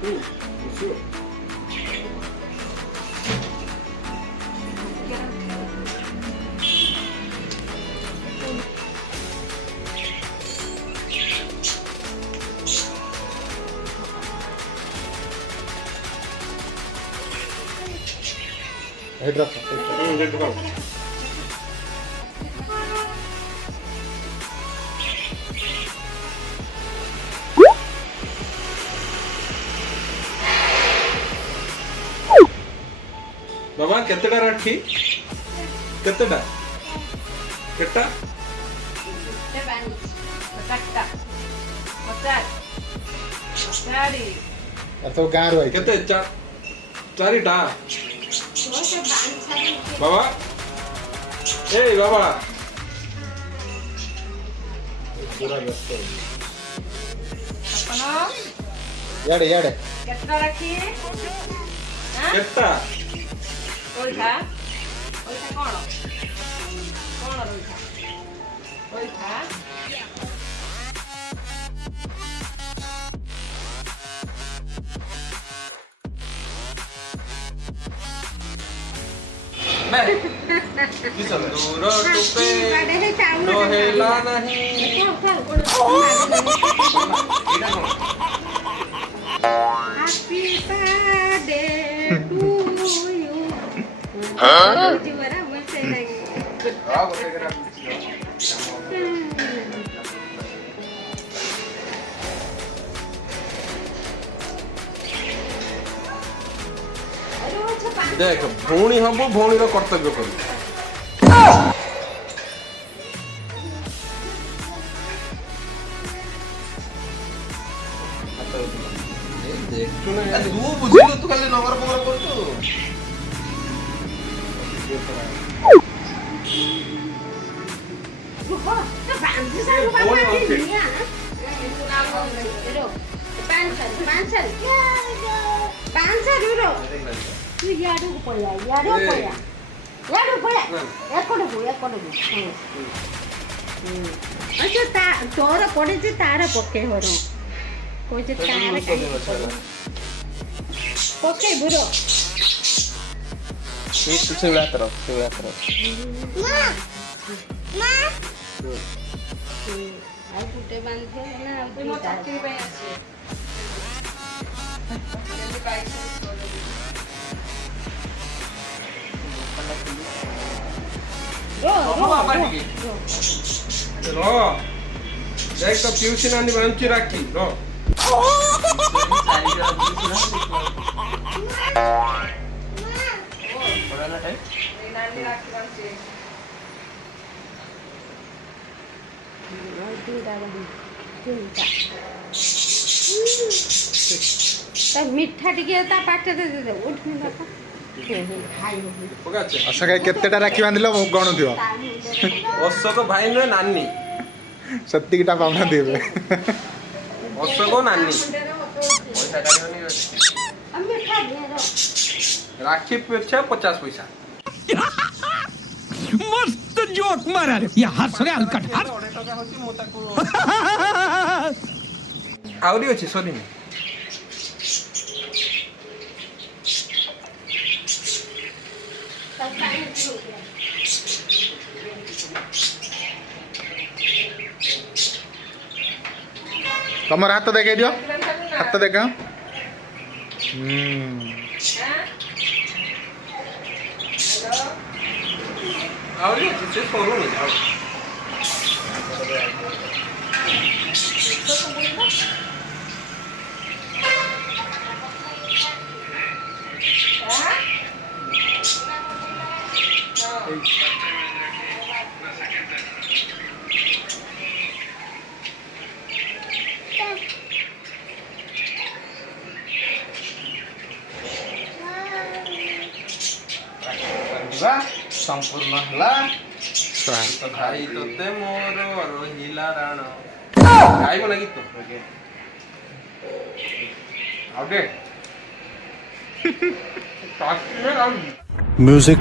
Sure. Head drop. Head drop. बाबा केतेटा राखी केतेटा केटा तो गाँ रही केते चारिटा बाबा ए बाबा पूरा व्यस्त याडे याडे केतना रखी केटा ओइठा ओइठा कोण कोण रोइठा ओइठा दूर टुपे रोहेला नहीं हैप्पी बर्थडे टू यू जीवरा मसे लगे देख भौणी हम भौणी कर्तव्य कर तू बुझिलु तू खाली नगर पगर करतु रुको तो बांधी सारू बाबा की दुनिया पांच रो तू याडू को पया याडू पया एक अच्छा ता तोर पड़े जे तार पके हरो कोई जे तार काई पके बुरो से उड़ा तरफ आई फुटे बांधे ना तुम चाकरी पे आछे जल्दी बाइक रो देख तो पीयूसी नानी बंची राखी रो नानी राखी बंची मिठा टिके ता पाटे दे दे उठ ना पकाचे अशोक केतेटा राखी बांधिल मु गणु दियो अशोक भाई नो नानी सत्तिकिटा पाउना देबे अशोक नानी पैसा काढिबनी राखी पेक्षा 50 पैसा मस्त जोक मारा रे या हस रे अलकट आउरी अछि सरी तमर हाथ देखे दियो हाथ देखा आउरी अछि से सरू नहीं संपूर्ण हला तो भाई तोते मोर रोहिला राण गाइब ना गीत आउटे म्यूजिक